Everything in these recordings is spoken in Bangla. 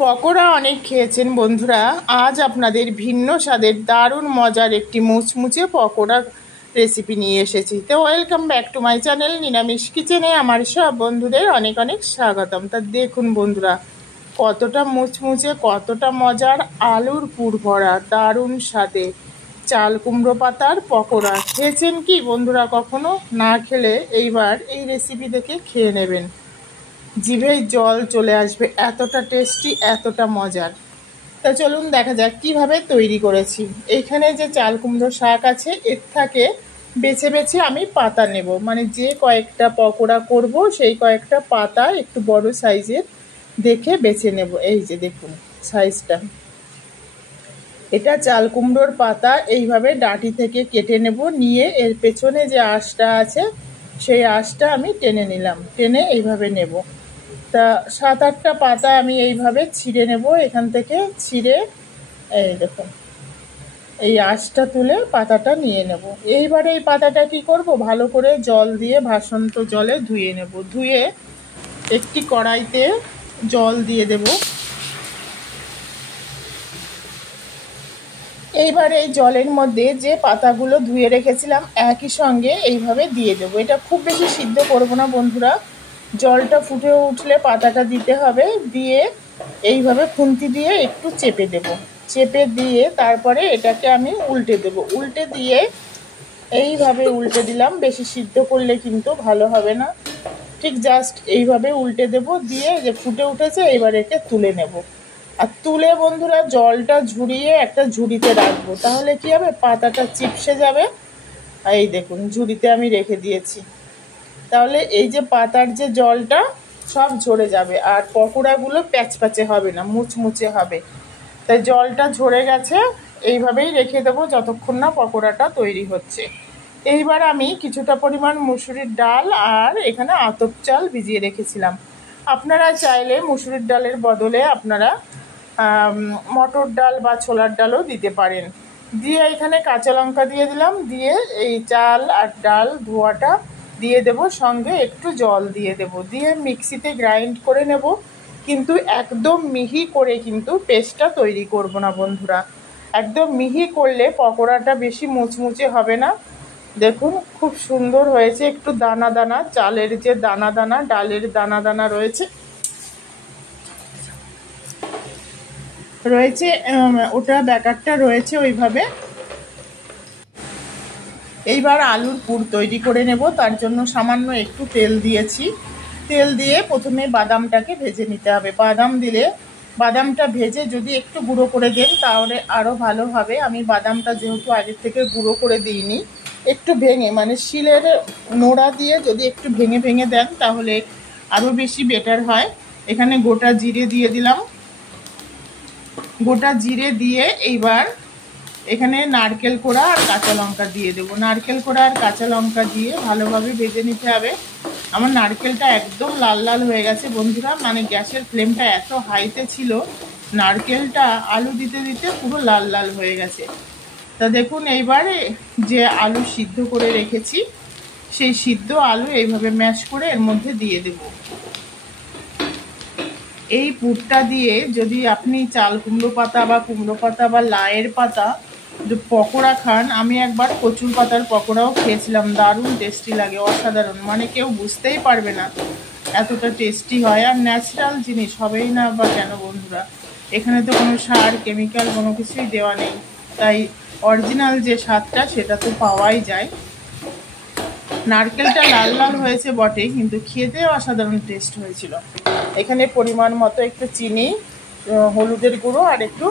পকোড়া অনেক খেয়েছেন বন্ধুরা। আজ আপনাদের ভিন্ন স্বাদের দারুণ মজার একটি মুচমুচে পকোড়া রেসিপি নিয়ে এসেছি। তো welcome back to my channel নিরামিষ কিচেনে আমার সব বন্ধুদের অনেক অনেক স্বাগতম। তা দেখুন বন্ধুরা, কতটা মুচমুচে, কতটা মজার, আলুর পুর ভরা দারুণ স্বাদে চাল কুমড়ো পাতার পকোড়া। খেয়েছেন কি বন্ধুরা কখনো? না খেলে এইবার এই রেসিপি দেখে খেয়ে নেবেন, জিভে জল চলে আসবে, এতটা টেস্টি, এতটা মজার। তা চলুন দেখা যাক কিভাবে তৈরি করেছি। এইখানে যে চাল কুমড়ো শাক আছে, এর থেকে বেছে বেছে আমি পাতা নেব, মানে যে কয়েকটা পকোড়া করব সেই কয়েকটা পাতা একটু বড় সাইজের দেখে বেছে নেব। এই যে দেখুন সাইজটা, এটা চাল কুমড়োর পাতা। এইভাবে ডাঁটি থেকে কেটে নেব, নিয়ে এর পেছনে যে আঁশটা আছে সেই আঁশটা আমি টেনে নিলাম, টেনে এইভাবে নেব। তা 7-8টা পাতা আমি এইভাবে ছিঁড়ে নেব, এখান থেকে ছিঁড়ে এই দেখুন এই আঁশটা তুলে পাতাটা নিয়ে নেব। এইবারে এই পাতাটা কি করব, ভালো করে জল দিয়ে ভাসন্ত জলে ধুয়ে নেব। ধুয়ে একটি কড়াইতে জল দিয়ে দেব। এইবার এই জলের মধ্যে যে পাতাগুলো ধুয়ে রেখেছিলাম একই সঙ্গে এইভাবে দিয়ে দেবো। এটা খুব বেশি সিদ্ধ করব না বন্ধুরা, জলটা ফুটে উঠলে পাতাটা দিতে হবে। দিয়ে এইভাবে খুন্তি দিয়ে একটু চেপে দেব, চেপে দিয়ে তারপরে এটাকে আমি উল্টে দেব। উল্টে দিয়ে এইভাবে উল্টে দিলাম, বেশি সিদ্ধ করলে কিন্তু ভালো হবে না, ঠিক জাস্ট এইভাবে উল্টে দেব। দিয়ে যে ফুটে উঠেছে এবার একে তুলে নেব। আর তুলে বন্ধুরা জলটা ঝরিয়ে একটা ঝুড়িতে রাখবো, তাহলে কি হবে, পাতাটা চিপসে যাবে। এই দেখুন ঝুড়িতে আমি রেখে দিয়েছি, তাহলে এই যে পাতার যে জলটা সব ঝরে যাবে আর পকোড়াগুলো প্যাচপ্যাচে হবে না, মুচমুচে হবে। তাই জলটা ঝরে গেছে, এইভাবেই রেখে দেবো যতক্ষণ না পকোড়াটা তৈরি হচ্ছে। এইবার আমি কিছুটা পরিমাণ মুসুরির ডাল আর এখানে আতপ চাল ভিজিয়ে রেখেছিলাম। আপনারা চাইলে মুসুরির ডালের বদলে আপনারা মটর ডাল বা ছোলার ডালও দিতে পারেন। দিয়ে এখানে কাঁচা লঙ্কা দিয়ে দিলাম, দিয়ে এই চাল আর ডাল ধোয়াটা দিয়ে দেব, সঙ্গে একটু জল দিয়ে দেব, দিয়ে মিক্সিতে গ্রাইন্ড করে নেব। কিন্তু একদম মিহি করে কিন্তু পেস্টটা তৈরি করব না বন্ধুরা। একদম মিহি করলে পকোড়াটা বেশি মুচমুচে হবে না। দেখুন খুব সুন্দর হয়েছে, একটু দানা দানা, চালের যে দানা দানা, ডালের দানা দানা রয়েছে ওটা ব্যাটারটা রয়েছে ওইভাবে। এইবার আলুর পুর তৈরি করে নেব, তার জন্য সামান্য একটু তেল দিয়েছি। তেল দিয়ে প্রথমে বাদামটাকে ভেজে নিতে হবে। বাদাম দিলে, বাদামটা ভেজে যদি একটু গুঁড়ো করে দেন তাহলে আরও ভালো হবে। আমি বাদামটা যেহেতু আগের থেকে গুঁড়ো করে দিইনি, একটু ভেঙে, মানে শিলের নোড়া দিয়ে যদি একটু ভেঙে ভেঙে দেন তাহলে আরও বেশি বেটার হয়। এখানে গোটা জিরে দিয়ে দিলাম, গোটা জিরে দিয়ে এইবার এখানে নারকেল কোড়া আর কাঁচা লঙ্কা দিয়ে দেবো। নারকেল কোড়া আর কাঁচা লঙ্কা দিয়ে ভালোভাবে ভেজে নিতে হবে। আমার নারকেলটা একদম লাল লাল হয়ে গেছে বন্ধুরা, মানে গ্যাসের ফ্লেমটা এত হাইতে ছিল, নারকেলটা আলু দিতে দিতে পুরো লাল লাল হয়ে গেছে। তা দেখুন এইবারে যে আলু সিদ্ধ করে রেখেছি সেই সিদ্ধ আলু এইভাবে ম্যাশ করে এর মধ্যে দিয়ে দেব। এই পুরটা দিয়ে যদি আপনি চাল কুমড়ো পাতা বা কুমড়ো পাতা বা লাউয়ের পাতা পকোড়া খান, আমি একবার কচুর পাতার পকোড়াও খেয়েছিলাম, দারুণ টেস্টি লাগে, অসাধারণ, মানে কেউ বুঝতেই পারবে না এতটা টেস্টি হয়। আর ন্যাচারাল জিনিস হবেই না বা কেন বন্ধুরা, এখানে তো কোনো সার কেমিক্যাল কোনো কিছুই দেওয়া নেই, তাই অরিজিনাল যে স্বাদটা সেটা তো পাওয়াই যায়। নারকেলটা লাল লাল হয়েছে বটে, কিন্তু খেতে অসাধারণ টেস্ট হয়েছিল। এখানে পরিমাণ মতো একটু চিনি, হলুদের গুঁড়ো আর একটু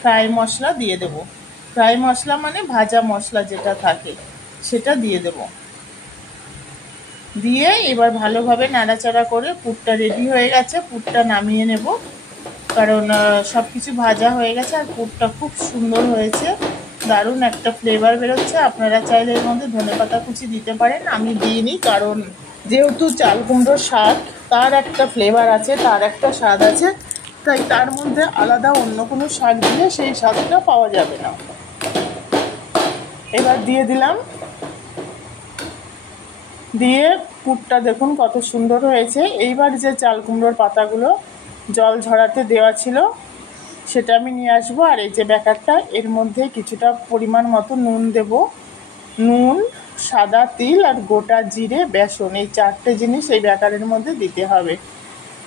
ফ্রাই মশলা দিয়ে দেব। ফ্রাই মশলা মানে ভাজা মশলা যেটা থাকে সেটা দিয়ে দেব। দিয়ে এবার ভালোভাবে নাড়াচাড়া করে পুরটা রেডি হয়ে গেছে। পুরটা নামিয়ে নেব, কারণ সব কিছু ভাজা হয়ে গেছে আর পুরটা খুব সুন্দর হয়েছে, দারুণ একটা ফ্লেভার বেরোচ্ছে। আপনারা চাইলে এর মধ্যে ধনেপাতা কুচি দিতে পারেন, আমি দিইনি, কারণ যেহেতু চাল কুমড়োর শাক তার একটা ফ্লেভার আছে, তার একটা স্বাদ আছে, তাই তার মধ্যে আলাদা অন্য কোনো শাক দিলে সেই স্বাদটা পাওয়া যাবে না। এবার দিয়ে দিলাম, দিয়ে পুরটা দেখুন কত সুন্দর হয়েছে। এইবার যে চাল কুমড়োর পাতাগুলো জল ঝরাতে দেওয়া ছিল, সেটা আমি নিয়ে আসবো। আর এই যে ব্যাটারটা, এর মধ্যে কিছুটা পরিমাণ মতো নুন দেব, নুন, সাদা তিল আর গোটা জিরে, বেসন, এই 4টে জিনিস এই ব্যাটারের মধ্যে দিতে হবে।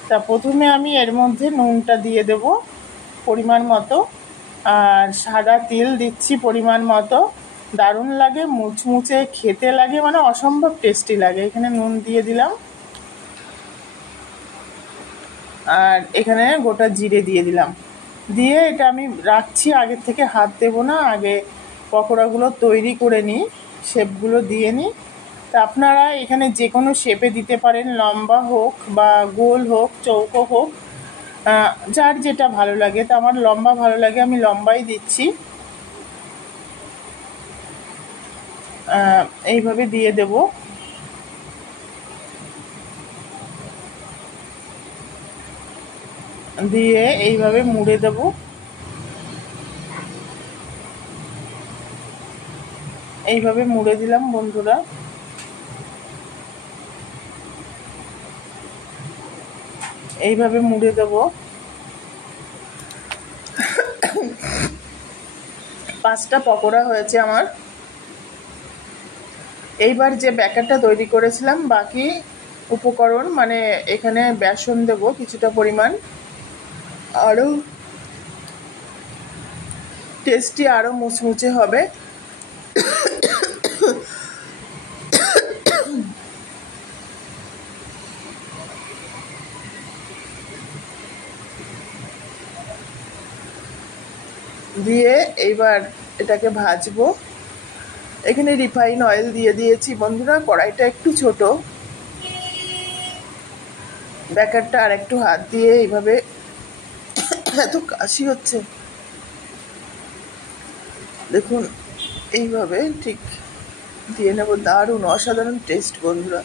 তা প্রথমে আমি এর মধ্যে নুনটা দিয়ে দেব পরিমাণ মতো, আর সাদা তিল দিচ্ছি পরিমাণ মতো। দারুণ লাগে, মুচমুচে খেতে লাগে, মানে অসম্ভব টেস্টি লাগে। এখানে নুন দিয়ে দিলাম, আর এখানে গোটা জিরে দিয়ে দিলাম। দিয়ে এটা আমি রাখছি, আগের থেকে হাত দেবো না, আগে পকোড়াগুলো তৈরি করে নিই, শেপগুলো দিয়ে নিই। তা আপনারা এখানে যে কোনো শেপে দিতে পারেন, লম্বা হোক বা গোল হোক, চৌকো হোক, যার যেটা ভালো লাগে। তা আমার লম্বা ভালো লাগে, আমি লম্বাই দিচ্ছি। এইভাবে দিয়ে দেব। দিয়ে এইভাবে মুড়ে দেব। এইভাবে মুড়ে দিলাম বন্ধুরা। এইভাবে মুড়ে দেব। 5টা পকোড়া হয়েছে আমার। এইবার যে ব্যাটারটা তৈরি করেছিলাম, বাকি উপকরণ মানে এখানে বেসন দেব কিছুটা পরিমাণ, আরও টেস্টি, আরও মুচমুচে হবে। দিয়ে এইবার এটাকে ভাজবো। এখানে রিফাইন অয়েল দিয়ে দিয়েছি বন্ধুরা। কড়াইটা একটু ছোট, ব্যাটারটা আর একটু হাত দিয়ে এইভাবে, এত কাশি হচ্ছে দেখুন, এইভাবে ঠিক দিয়ে নেব। দারুণ, অসাধারণ টেস্ট বন্ধুরা।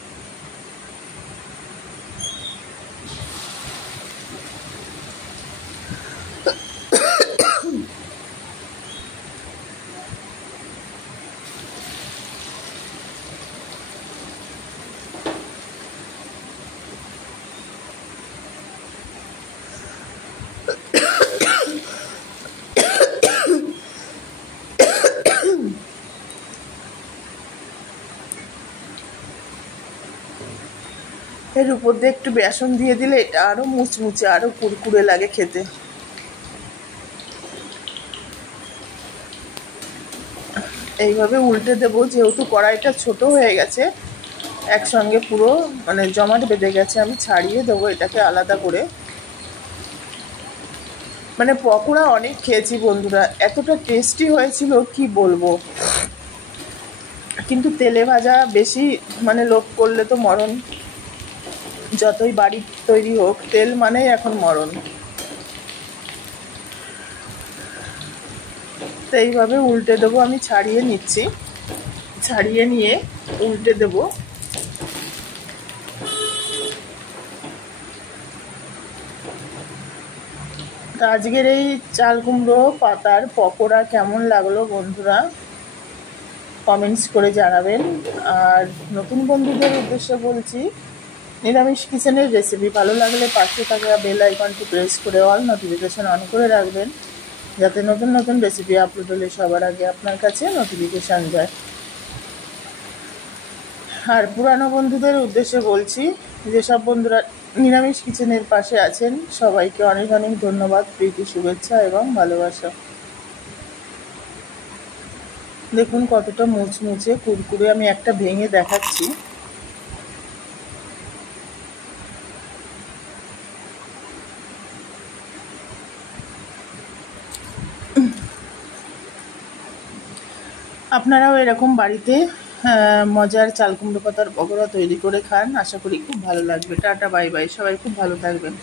এর উপর দিয়ে একটু বেসন দিয়ে দিলে এটা আরো মুচমুচে, আরো কুরকুরে লাগে খেতে। এইভাবে উল্টে দেবো, যেহেতু কড়াইটা ছোট হয়ে গেছে, একসঙ্গে পুরো মানে জমাট বেঁধে গেছে। আমি ছাড়িয়ে দেবো এটাকে আলাদা করে। মানে পকোড়া অনেক খেয়েছি বন্ধুরা, এতটা টেস্টি হয়েছিল কি বলবো। কিন্তু তেলে ভাজা বেশি মানে লোভ করলে তো মরণ, যতই বাড়ির তৈরি হোক, তেল মানেই এখন মরণ। তো এইভাবে উল্টে দেবো, আমি ছাড়িয়ে নিচ্ছি, ছাড়িয়ে নিয়ে উল্টে দেবো। তো আজকের এই চাল কুমড়ো পাতার পকোড়া কেমন লাগলো বন্ধুরা, কমেন্টস করে জানাবেন। আর নতুন বন্ধুদের উদ্দেশ্যে বলছি, নিরামিষ কিচেনের রেসিপি ভালো লাগলে পাশে থাকা বেল আইকনটি প্রেস করে অল নোটিফিকেশন অন করে রাখবেন, যাতে নতুন নতুন রেসিপি আপলোড হলে সবার আগে আপনার কাছে নোটিফিকেশান যায়। আর পুরানো বন্ধুদের উদ্দেশ্যে বলছি, যেসব বন্ধুরা নিরামিষ কিচেনের পাশে আছেন, সবাইকে অনেক অনেক ধন্যবাদ, প্রীতি, শুভেচ্ছা এবং ভালোবাসা। দেখুন কতটা মুচমুচে কুরকুরে, আমি একটা ভেঙে দেখাচ্ছি। আপনারাও এরকম বাড়িতে মজার চাল কুমড়ো পাতার পকোড়া তৈরি করে খান, আশা করি খুব ভালো লাগবে। টাটা, বাই বাই, সবাই খুব ভালো থাকবেন।